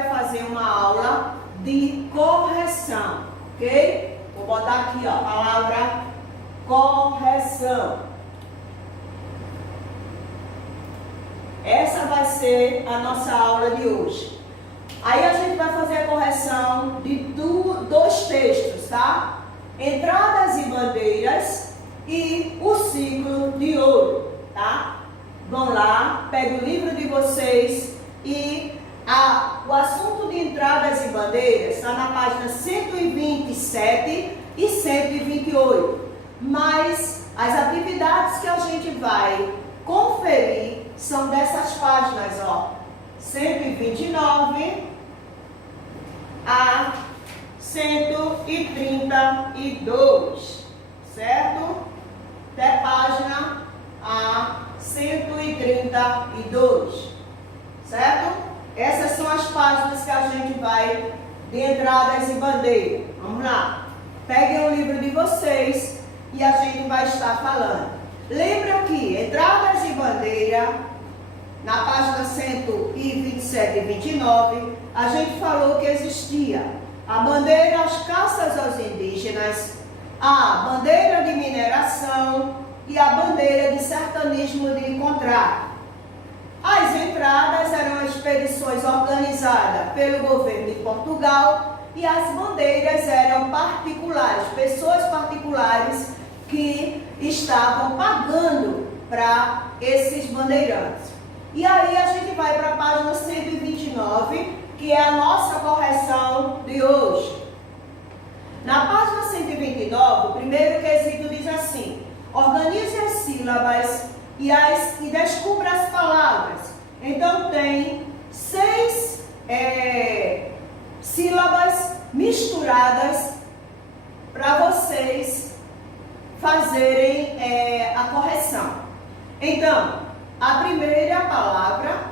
vai fazer uma aula de correção, ok? Vou botar aqui, ó, a palavra correção. Essa vai ser a nossa aula de hoje. Aí a gente vai fazer a correção de dois textos, tá? Entradas e bandeiras e o ciclo de ouro, tá? Vão lá, pega o livro de vocês e o assunto de entradas e bandeiras está na página 127 e 128. Mas as atividades que a gente vai conferir são dessas páginas, ó. 129 a 132, certo? Até página a 132, certo? Essas são as páginas que a gente vai de entradas e bandeira. Vamos lá. Peguem o livro de vocês e a gente vai estar falando. Lembra que entradas e bandeira, na página 127 e 29, a gente falou que existia a bandeira às caças aos indígenas, a bandeira de mineração e a bandeira de sertanismo de contrato. As entradas eram expedições organizadas pelo governo de Portugal e as bandeiras eram particulares, pessoas particulares que estavam pagando para esses bandeirantes. E aí a gente vai para a página 129, que é a nossa correção de hoje. Na página 129, o primeiro quesito diz assim: organize as sílabas e descubra as palavras. Então tem 6 sílabas misturadas para vocês fazerem a correção. Então, a primeira palavra,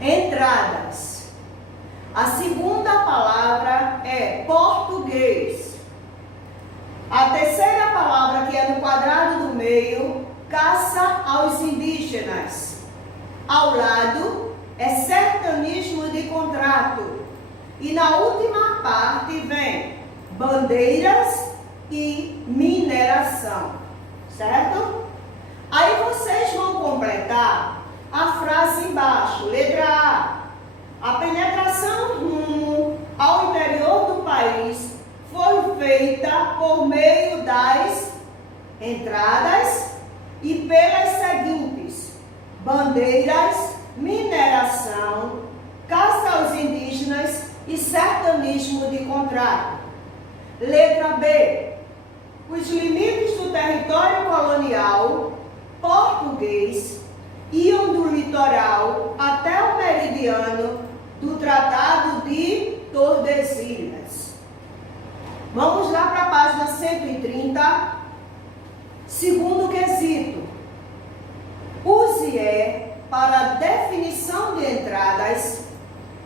entradas. A segunda palavra é português. A terceira palavra, que é no quadrado do meio, caça aos indígenas. Ao lado é sertanismo de contrato. E na última parte vem bandeiras e mineração, certo? Aí vocês vão completar a frase embaixo, letra A. A penetração rumo ao interior do país foi feita por meio das entradas e pelas seguintes: bandeiras, mineração, caça aos indígenas e sertanismo de contrato. Letra B. Os limites do território colonial português iam do litoral até o meridiano do Tratado de Tordesilhas. Vamos lá para a página 130, segundo quesito. Use E para definição de entradas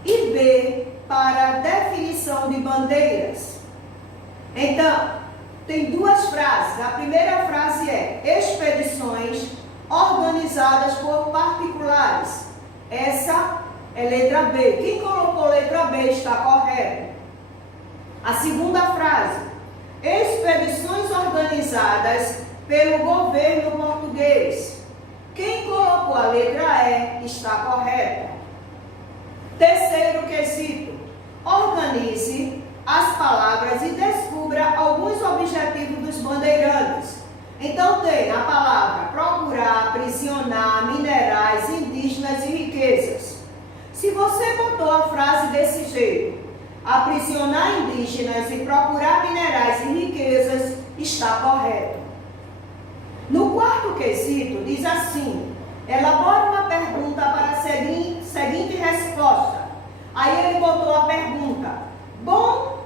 e B para definição de bandeiras. Então, tem duas frases. A primeira frase é expedições organizadas por particulares. Essa é letra B. Quem colocou letra B está correto. A segunda frase, expedições organizadas pelo governo português. Quem colocou a letra E está correta. Terceiro quesito, organize as palavras e descubra alguns objetivos dos bandeirantes. Então tem a palavra procurar, aprisionar, minerais, indígenas e riquezas. Se você botou a frase desse jeito, aprisionar indígenas e procurar minerais e riquezas, está correto. No quarto quesito diz assim: elabora uma pergunta para a seguinte resposta. Aí ele botou a pergunta: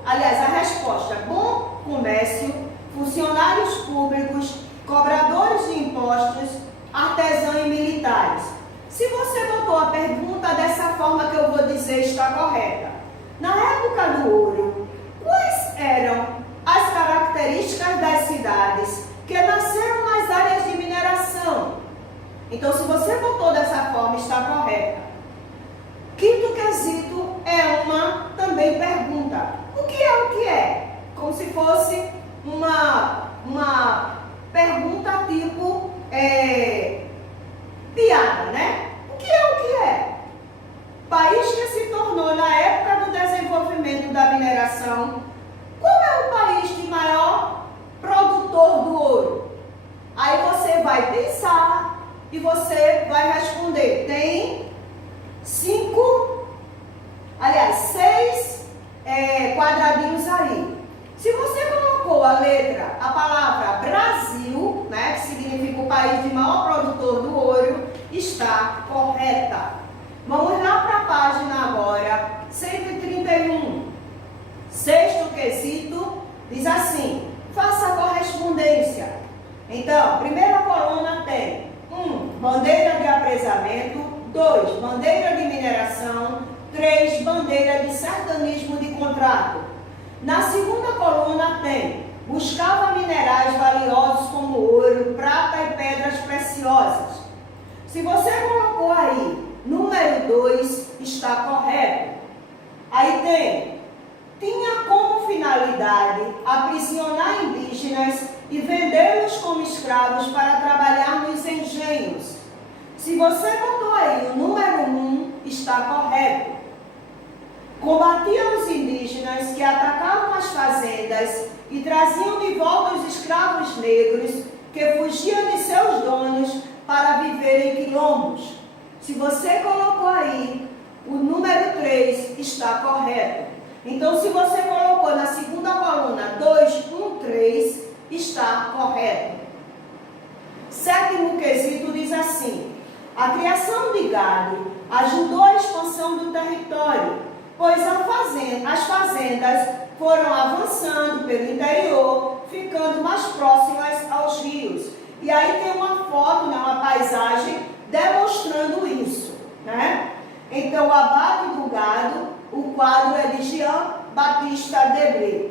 a resposta: bom comércio, funcionários públicos, cobradores de impostos, artesãos e militares. Se você botou a pergunta dessa forma que eu vou dizer, está correta. Na época do ouro, quais eram as características das cidades que nasceram nas áreas de mineração? Então, se você botou dessa forma, está correta. pergunta. O que é? Como se fosse uma pergunta tipo piada, né? O que é? País que se tornou na época do desenvolvimento da mineração, qual é o país de maior produtor do ouro? Aí você vai pensar e você vai responder. Tem 6 quadradinhos aí. Se você colocou a palavra Brasil, né, que significa o país de maior produtor do ouro, está correta. Vamos lá para a página agora, 131. Sexto quesito diz assim: faça a correspondência. Então, primeira coluna tem 1. Bandeira de apresamento. 2. Bandeira de mineração. 3. Bandeira de sertanismo de contrato. Na segunda coluna tem: buscava minerais valiosos como ouro, prata e pedras preciosas. Se você colocou aí número 2, está correto. Aí tem: tinha como finalidade aprisionar indígenas e vendê-los como escravos para trabalhar nos engenhos. Se você botou aí o número 1, está correto. Combatia os indígenas que atacavam as fazendas e traziam de volta os escravos negros que fugiam de seus donos para viver em quilombos. Se você colocou aí o número 3, está correto. Então, se você colocou na segunda coluna 2, 1, 3, está correto. Sétimo quesito diz assim: a criação de gado ajudou a expansão do território, pois as fazendas foram avançando pelo interior, ficando mais próximas aos rios. E aí tem uma foto, né, uma paisagem demonstrando isso, né? Então, o abate do gado, o quadro é de Jean-Baptiste Debré.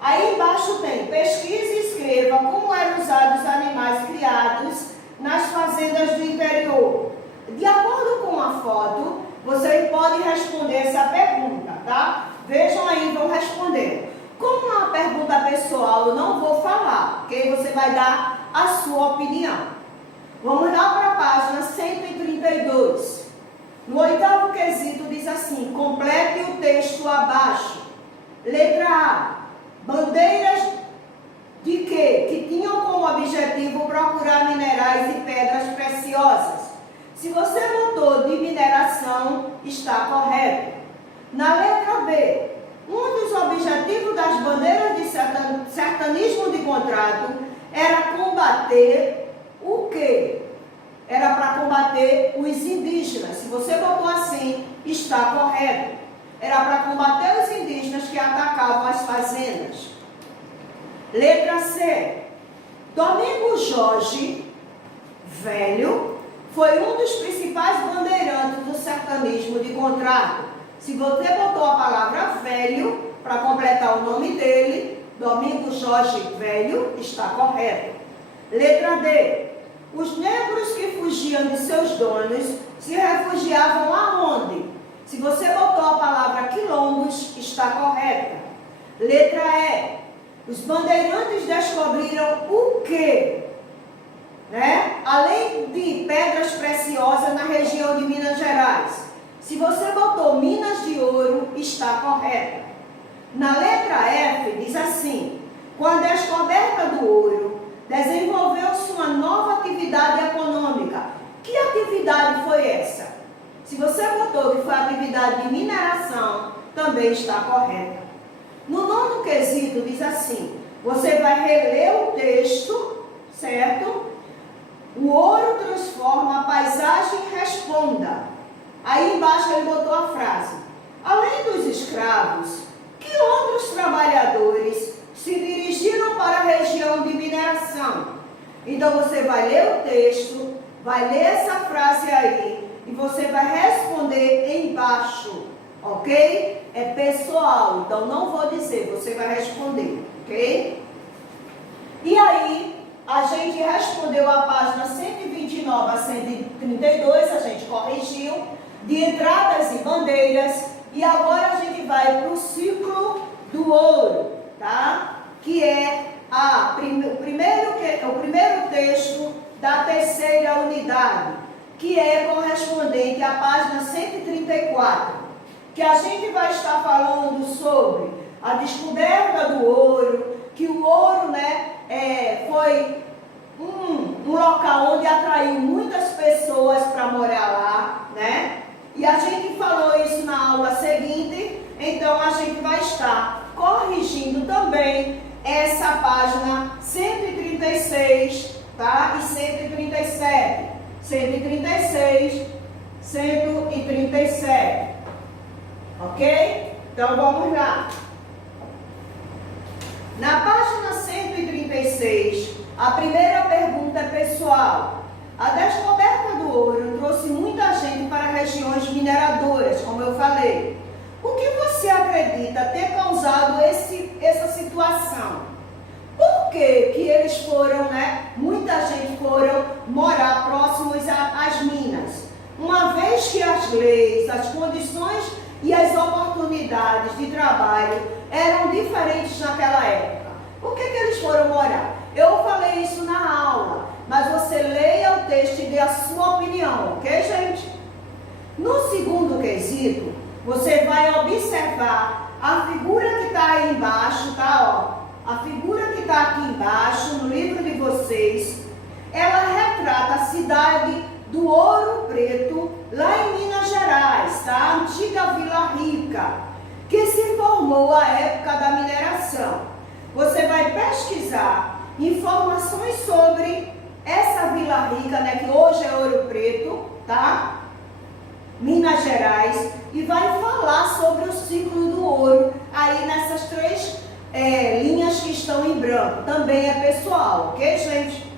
Aí embaixo tem: pesquise e escreva como eram usados os animais criados nas fazendas do interior. De acordo com a foto, você pode responder essa pergunta, tá? Vejam aí, vão responder. Como é uma pergunta pessoal, eu não vou falar, porque você vai dar a sua opinião. Vamos lá para a página 132. No oitavo quesito diz assim: complete o texto abaixo. Letra A: bandeiras de quê? Que tinham como objetivo procurar minerais e pedras preciosas. Se você botou de mineração, está correto. Na letra B, um dos objetivos das bandeiras de sertanismo de contrato era combater o quê? Era para combater os indígenas. Se você botou assim, está correto. Era para combater os indígenas que atacavam as fazendas. Letra C. Domingos Jorge Velho foi um dos principais bandeirantes do sertanismo de contrato. Se você botou a palavra velho para completar o nome dele, Domingos Jorge Velho, está correto. Letra D. Os negros que fugiam de seus donos se refugiavam aonde? Se você botou a palavra quilombos, está correta. Letra E. Os bandeirantes descobriram o quê? Né? Além de pedras preciosas na região de Minas Gerais. Se você botou Minas de Ouro, está correta. Na letra F diz assim: com a descoberta do ouro, desenvolveu-se uma nova atividade econômica. Que atividade foi essa? Se você botou que foi a atividade de mineração, também está correta. No nono quesito diz assim: você vai reler o texto, certo? O ouro transforma a paisagem e responda. Aí embaixo ele botou a frase: além dos escravos, que outros trabalhadores se dirigiram para a região de mineração? Então você vai ler o texto, vai ler essa frase aí e você vai responder embaixo, ok? É pessoal, então não vou dizer, você vai responder, ok? E aí, a gente respondeu a página 129 a 132, a gente corrigiu, de entradas e bandeiras, E agora a gente vai para o ciclo do ouro, tá? Que é o primeiro texto da terceira unidade, que é correspondente à página 134, que a gente vai estar falando sobre a descoberta do ouro, que o ouro, né, foi um local onde atraiu muitas pessoas para morar lá, né? E a gente falou isso na aula seguinte, então a gente vai estar corrigindo também essa página 136, tá? E 137. 136, 137. Ok? Então vamos lá. Na página 136, a primeira pergunta é pessoal. A descoberta do ouro trouxe muita gente para regiões mineradoras, como eu falei. O que você acredita ter causado essa situação? Por que eles foram, né? Muita gente foram morar próximos às minas. Uma vez que as leis, as condições e as oportunidades de trabalho eram diferentes naquela época. Por que eles foram morar? Eu falei isso na aula, mas você leia o texto e dê a sua opinião, ok, gente? No segundo quesito, você vai observar a figura que está aí embaixo, tá? Ó, a figura que está aqui embaixo, no livro de vocês, ela retrata a cidade do Ouro Preto, lá em Minas Gerais, tá? A antiga Vila Rica, que se formou à época da mineração. Você vai pesquisar informações sobre essa Vila Rica, né, que hoje é Ouro Preto, tá? Minas Gerais, e vai falar sobre o ciclo do ouro aí nessas três linhas que estão em branco. Também é pessoal, ok, gente?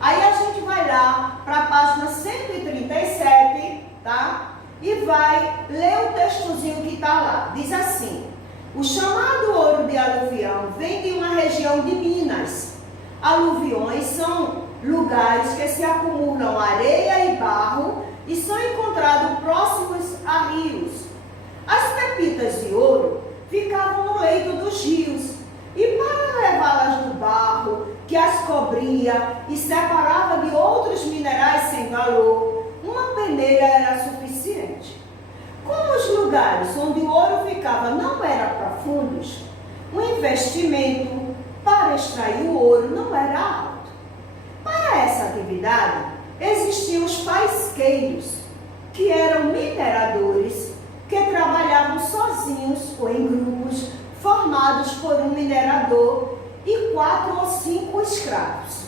Aí a gente vai lá para a página 137, tá? E vai ler o textozinho que está lá. Diz assim: o chamado ouro de aluvião vem de uma região de Minas. Aluviões são lugares que se acumulam areia e barro e são encontrados próximos a rios. As pepitas de ouro ficavam no leito dos rios, e para levá-las do barro que as cobria e separava de outros minerais sem valor, uma peneira era suficiente. Como os lugares onde o ouro ficava não eram profundos, o investimento para extrair o ouro não era alto. Para essa atividade, existiam os faisqueiros, que eram mineradores que trabalhavam sozinhos ou em grupos formados por um minerador e 4 ou 5 escravos.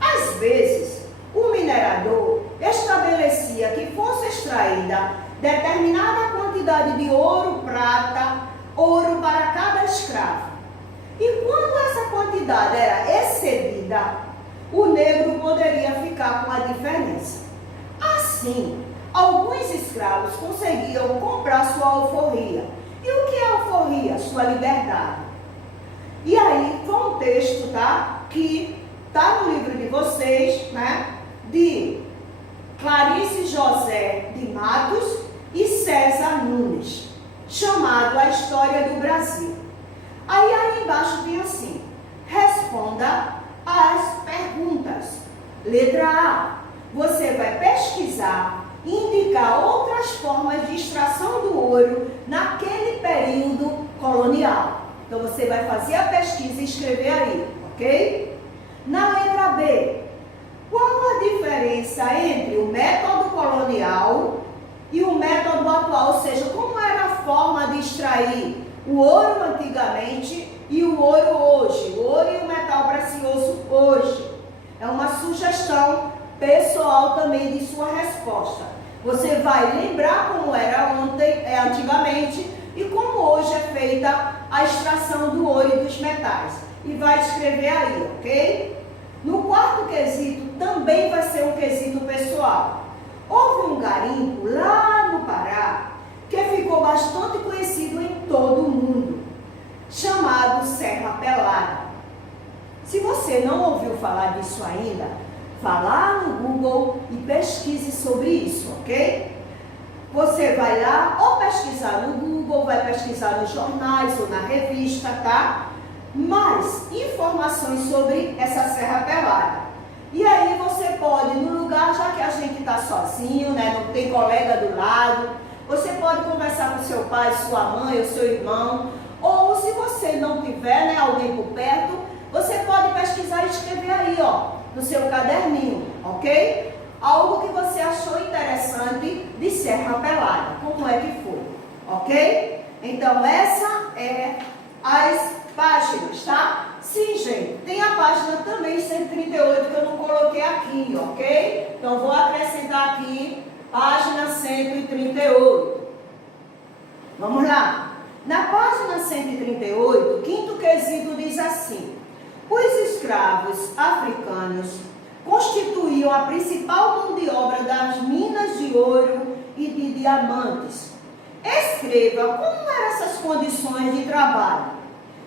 Às vezes, o minerador estabelecia que fosse extraída determinada quantidade de ouro, prata, ouro para cada escravo. E quando essa quantidade era excedida, o negro poderia ficar com a diferença. Assim, alguns escravos conseguiam comprar sua alforria. E o que é alforria? Sua liberdade. E aí, foi um texto, tá? Que está no livro de vocês, né? De Clarice José de Matos e César Nunes, chamado A História do Brasil. Aí embaixo tem assim: responda as perguntas. Letra A, você vai pesquisar e indicar outras formas de extração do ouro naquele período colonial. Então você vai fazer a pesquisa e escrever aí, ok? Na letra B, qual a diferença entre o método colonial e o método atual? Ou seja, como era a forma de extrair o ouro antigamente e o ouro hoje, o ouro e o metal precioso hoje. É uma sugestão pessoal também de sua resposta. Você vai lembrar como era antigamente e como hoje é feita a extração do ouro e dos metais. E vai escrever aí, ok? No quarto quesito também vai ser um quesito pessoal. Houve um garimpo lá no Pará que ficou bastante conhecido em todo o mundo, chamado Serra Pelada. Se você não ouviu falar disso ainda, vá lá no Google e pesquise sobre isso, ok? Você vai lá ou pesquisar no Google, vai pesquisar nos jornais ou na revista, tá? Mais informações sobre essa Serra Pelada. E aí você pode, no lugar, já que a gente está sozinho, né, não tem colega do lado, você pode conversar com seu pai, sua mãe ou seu irmão, ou se você não tiver, né, alguém por perto, você pode pesquisar e escrever aí, ó, no seu caderninho, ok? Algo que você achou interessante de Serra Pelada, como é que foi, ok? Então, essa é as páginas, tá? Sim, gente, tem a página também 138 que eu não coloquei aqui, ok? Então, vou acrescentar aqui, página 138. Vamos lá. Na página 138, o quinto quesito diz assim: os escravos africanos constituíam a principal mão de obra das minas de ouro e de diamantes. Escreva como eram essas condições de trabalho.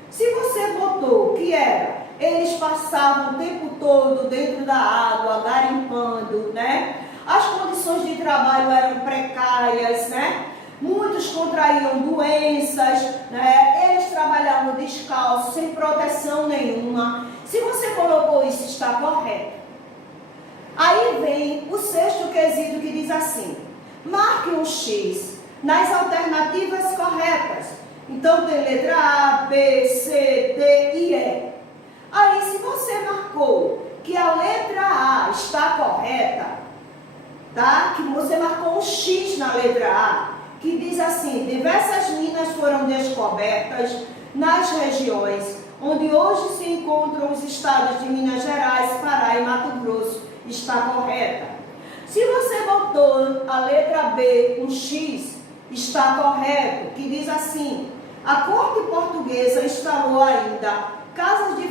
Se você botou que eles passavam o tempo todo dentro da água, garimpando, né? As condições de trabalho eram precárias, né? Muitos contraíam doenças, né? Eles trabalhavam descalços, sem proteção nenhuma. Se você colocou isso, está correto. Aí vem o sexto quesito que diz assim: marque um X nas alternativas corretas. Então tem letra A, B, C, D e E. Aí se você marcou que a letra A está correta, tá? Que você marcou um X na letra A, que diz assim: diversas minas foram descobertas nas regiões onde hoje se encontram os estados de Minas Gerais, Pará e Mato Grosso. Está correta. Se você botou a letra B, um X, está correto, que diz assim: a corte portuguesa instalou ainda casas de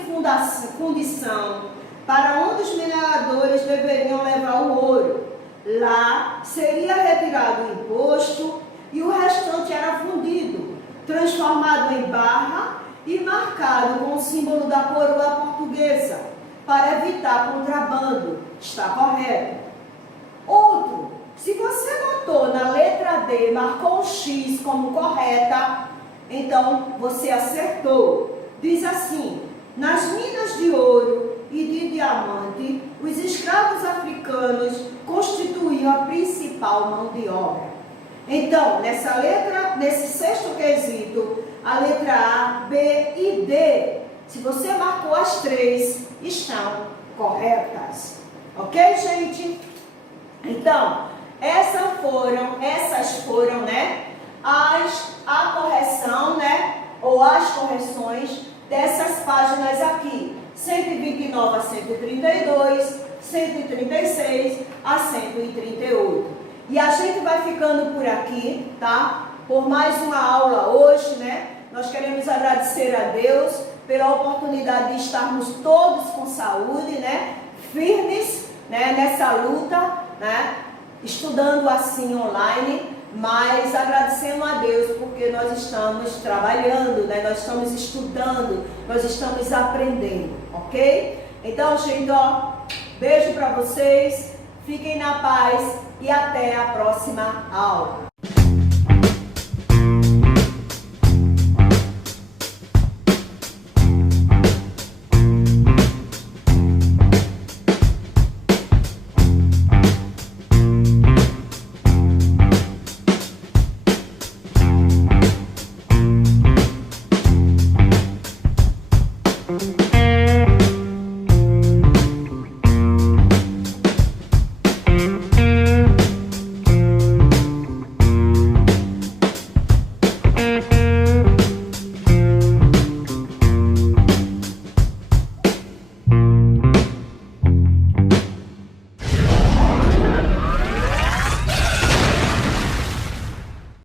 fundição para onde os mineradores deveriam levar o ouro. Lá seria retirado o imposto e o restante era fundido, transformado em barra e marcado com o símbolo da coroa portuguesa, para evitar contrabando. Está correto. Outro, se você botou na letra D, marcou um X como correta, então você acertou. Diz assim: nas minas de ouro e de diamante, os escravos africanos constituíam a principal mão de obra. Então, nessa letra, nesse sexto quesito, a letra A, B e D, se você marcou as três, estão corretas. Ok, gente? Então, essas foram, né, a correção, né, ou as correções dessas páginas aqui, 129 a 132, 136 a 138. E a gente vai ficando por aqui, tá? Por mais uma aula hoje, né? Nós queremos agradecer a Deus pela oportunidade de estarmos todos com saúde, né? Firmes, né? Nessa luta, né? Estudando assim online, mas agradecendo a Deus porque nós estamos trabalhando, né? Nós estamos estudando, nós estamos aprendendo, ok? Então, gente, ó, beijo para vocês, fiquem na paz e até a próxima aula.